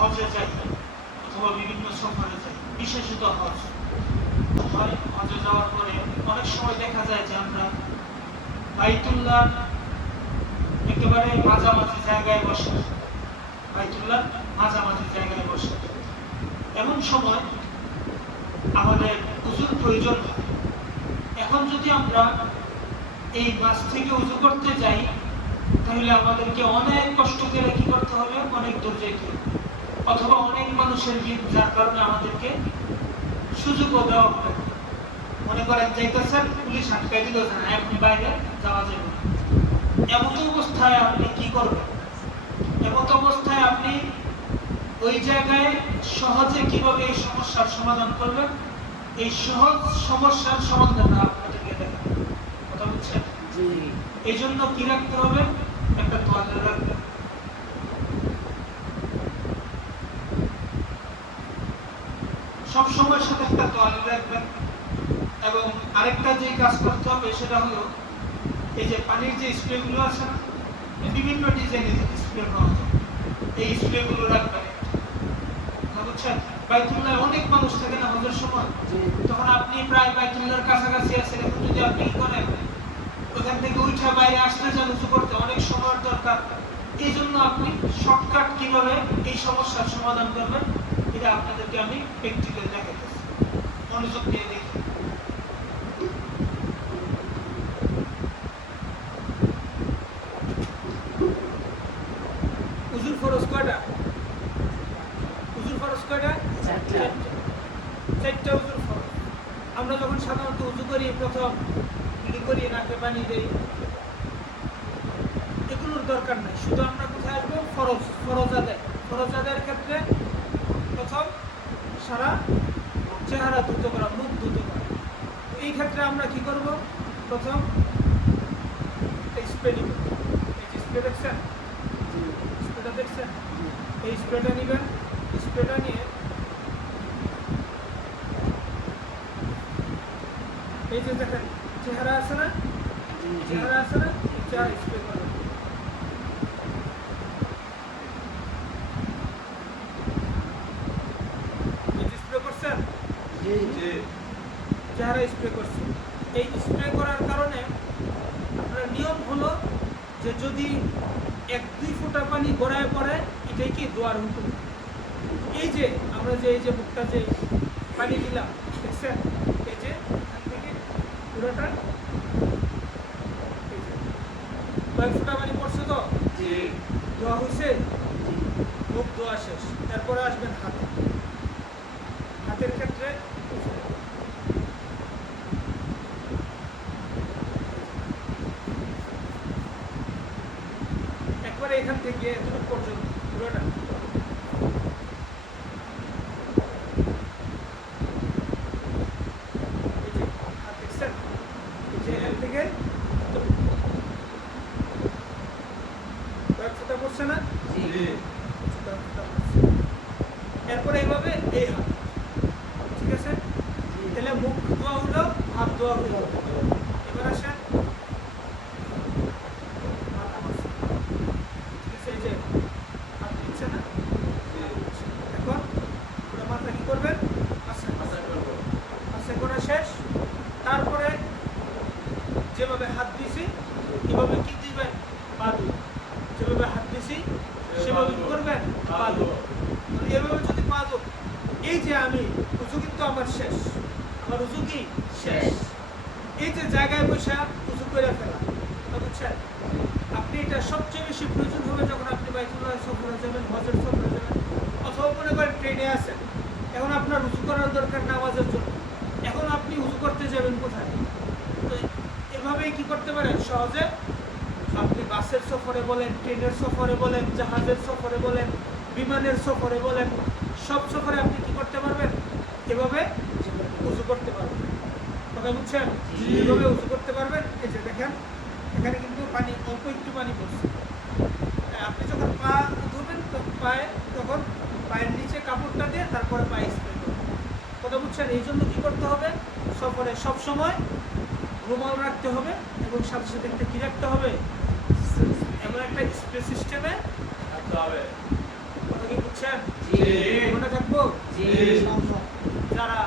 হজে যাই অথবা বিভিন্ন সফরে যাই, বিশেষত হজ, হজে যাওয়ার পরে অনেক সময় দেখা যায় যে আমরা বাইতুল্লাহ একেবারে মাঝামাঝি জায়গায় বসে, বাইতুল্লাহ মাঝামাঝি জায়গায় বসে। এমন সময় আমাদের উযুর প্রয়োজন হয়। এখন যদি আমরা এই মাছ থেকে উযু করতে যাই, তাহলে আমাদেরকে অনেক কষ্ট করে কি করতে হবে, অনেক দূর যেতে হবে, অথবা অনেক মানুষের ভিড়, যার কারণে আমাদেরকে সুযোগও দেওয়া হবে। মনে করেন যাইতেছেন, পুলিশ আটকাই দিল না, এখন বাইরে যাওয়া যাবে না। এমন অবস্থায় আপনি কি করবেন? এমন অবস্থায় আপনি ওই জায়গায় সহজে কিভাবে এই সমস্যার সমাধান করবেন, এই সহজ সমস্যার সমাধান আপনাদেরকে দেখাবো। কথা বুঝছেন? এই জন্য কি রাখতে হবে? একটা তোয়ালে রাখবেন। সব সময় সাথে একটা তোয়ালে রাখবেন। এবং আরেকটা যে কাজ করতে হবে সেটা হলো, এই যে পানির যে স্প্রেগুলো আছে না, বিভিন্ন ডিজাইনের স্প্রে পাওয়া যায়, এই স্প্রেগুলো রাখবেন। বুঝছেন? বাইতুল্লাহ অনেক মানুষ থাকে না হজের সময়, তখন আপনি প্রায় বাইতুল্লাহর কাছাকাছি আছেন, এখন যদি আপনি কি করেন, ওখান থেকে উঠা বাইরে আসতে চান উঁচু করতে, অনেক সময়ের দরকার। এই জন্য আপনি শর্টকাট কিভাবে এই সমস্যার সমাধান করবেন, এটা আপনাদেরকে আমি প্র্যাকটিক্যাল দেখাতেছি। মনোযোগ দিয়ে দেখি। উযুর ফরজ কয়টা? উযুর ফরজ কয়টা? চারটা উযুর ফরজ। আমরা যখন সাধারণত উযু করি, প্রথম কি করি, নাকে পানি দেই, এগুলোর দরকার নাই। শুধু আমরা কোথায় আসবো? ফরজ আদায়। ফরজ আদায়ের ক্ষেত্রে প্রথম সারা চেহারা ধুতে করা, মুখ ধুতে করা। এই ক্ষেত্রে আমরা কি করব? প্রথম স্প্রে নিব। এই যে স্প্রে দেখছেন, স্প্রেটা দেখছেন, এই স্প্রেটা নিবেন। স্প্রেটা নিয়ে এই যে দেখেন চেহারা আছে না, চেহারা আছে না, চেহারা স্প্রে করবেন। স্প্রে করছেন, চেহারা স্প্রে করছেন। এই স্প্রে করার কারণে আপনার নিয়ম হলো যে যদি 1-2 ফোঁটা পানি গড়ায় পড়ে, এটাই কি দোয়ার হুকুম। এই যে আমরা যে এই যে মুখটা যে পানি দিলাম, দেখছেন, এই যে এখান থেকে পুরোটা কয়েক ফোঁটা পানি পড়ছে, তো দোয়া হয়েছে, মুখ দোয়া শেষ। তারপরে আসবেন হাতে। হাতের ক্ষেত্রে একবারে এখান থেকে এতটুকু পর্যন্ত পুরোটা। এই যে হাত দেখছেন, এই যে এখান থেকে কয়েক ফোঁটা পড়ছে না? এরপরে এইভাবে এই হাত, ঠিক আছে? তাহলে মুখ ধোয়া হলো, হাত ধোয়া হলো। এবার আসেন তারপরে যেভাবে হাত দিছি এভাবে কি দিবেন? পা দুই। যেভাবে হাত দিছি সেভাবে কি করবেন? পা দুই। এভাবে যদি পা দুই, এই যে আমি উযু কিন্তু আমার শেষ, আমার উযু কি শেষ। এই যে জায়গায় বসে উযু করে ফেলা, বুঝছেন? আপনি এটা সবচেয়ে বেশি প্রয়োজন হবে যখন আপনি বাইতুল্লাহ সফরে যাবেন, হজের সফরে যাবেন, অথবা মনে করেন ট্রেনে আছেন, এখন আপনার উযু করার দরকার নামাজের জন্য, এখন আপনি উযু করতে যাবেন কোথায়? তো এভাবেই কি করতে পারেন সহজে আপনি বাসের সফরে বলেন, ট্রেনের সফরে বলেন, জাহাজের সফরে বলেন, বিমানের সফরে বলেন, সব সফরে আপনি কি করতে পারবেন? এভাবে উযু করতে পারবেন। কথা বুঝছেন? এভাবে উযু করতে পারবেন। এই যে দেখেন এখানে কিন্তু পানি, অল্প একটু পানি পড়ছে। আপনি যখন পা ধুবেন তখন পায়ের নিচে কাপড়টা দিয়ে তারপরে পায়ে স্প্রে করবেন। কথা বুঝছেন? এই জন্য কি করতে হবে? সফরে সব সময় রুমাল রাখতে হবে এবং সাথে সাথে একটা কি রাখতে হবে? এমন একটা স্প্রে সিস্টেমে রাখতে হবে। কথা কি বুঝছেন? মনে থাকবো? জি। যারা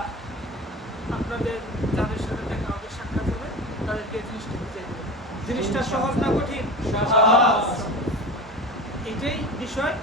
আপনাদের যাদের সাথে দেখা হবে সাক্ষাৎ হবে তাদেরকে এই জিনিসটা বুঝিয়ে দেবেন। জিনিসটা সহজ না কঠিন? সহজ। এটাই বিষয়।